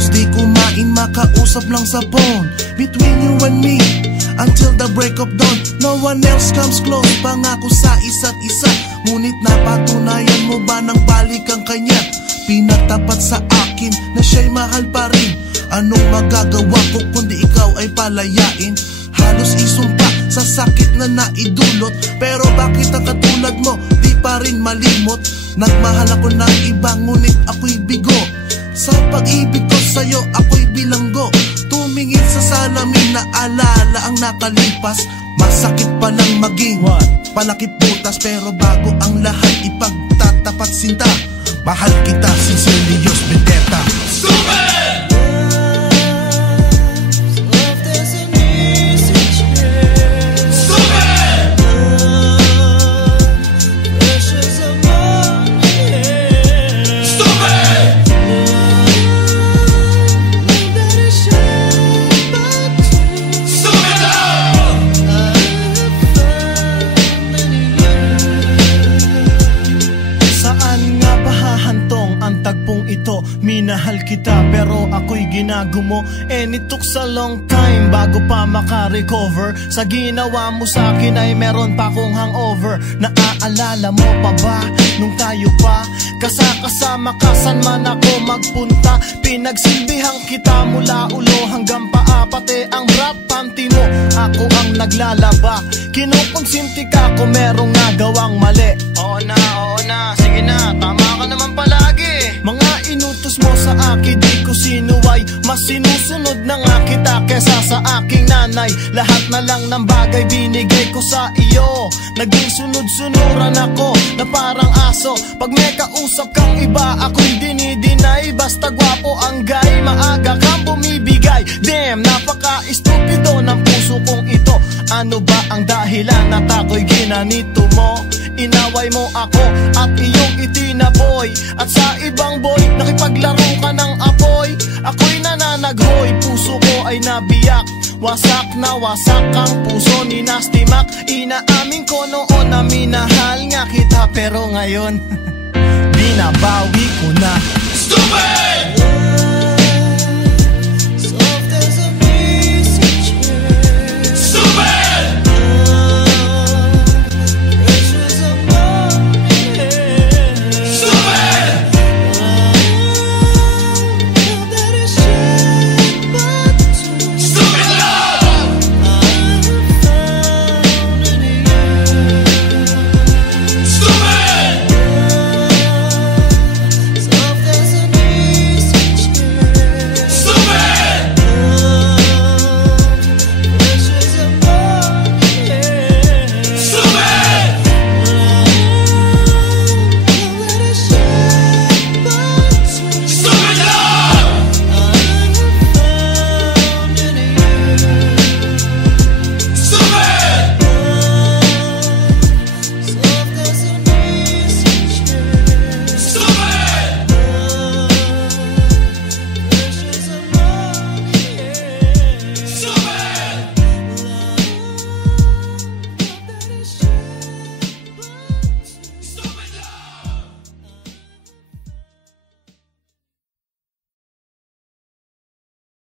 halos di kumain, makausap lang sa phone. Between you and me, until the break of dawn, no one else comes close. Pangako sa isa't isa, ngunit napatunayan mo ba nang balik ang kanya? Pinatapat sa akin na siya'y mahal pa rin. Anong magagawa ko kundi ikaw ay palayain? Halos isumpa sa sakit na naidulot, pero bakit ang katulad mo di pa rin malimot? Nagmahal ako ng iba ngunit ako'y bigo. Sa pag-ibig ko sa'yo ako'y bilanggo. Tumingin sa salamin na alala ang nakalipas. Masakit palang maging palakip butas, pero bago ang lahat ipagtatapat sinta. Mahal kita, sincerely yours, Vendetta. Super! Minahal kita pero ako'y ginagumo, and it took a long time bago pa maka-recover. Sa ginawa mo sa akin ay meron pa akong hangover. Naaalala mo pa ba nung tayo pa kasama ka, saan man ako magpunta? Pinagsilbihang kita mula ulo hanggang paa, pati ang rap panty mo ako ang naglalaba. Kinukonsinti ka kung merong nagawang mali. Oo na, sige na, tama ka naman palagi. Mga inutos mo sa akin di ko sinuway, mas sinusunod na nga kita kesa sa aking nanay. Lahat na lang ng bagay binigay ko sa iyo. Naging sunod-sunuran ako na parang aso. Pag may kausap kang iba ako'y dinidinay. Basta gwapo ang guy, maaga kang bumibigay. Damn, napaka-estupido ng puso kong ito. Ano ba ang dahilan at ako'y ginanito mo? Inaway mo ako at iyong itinaboy, at sa ibang boy nakipaglaro ka ng apoy. Ako'y nananaghoy, puso ko ay nabiyak. Wasak na wasak ang puso ni Nasty Mac. Inaamin ko noon na minahal nga kita, pero ngayon binabawi ko na. Stupid!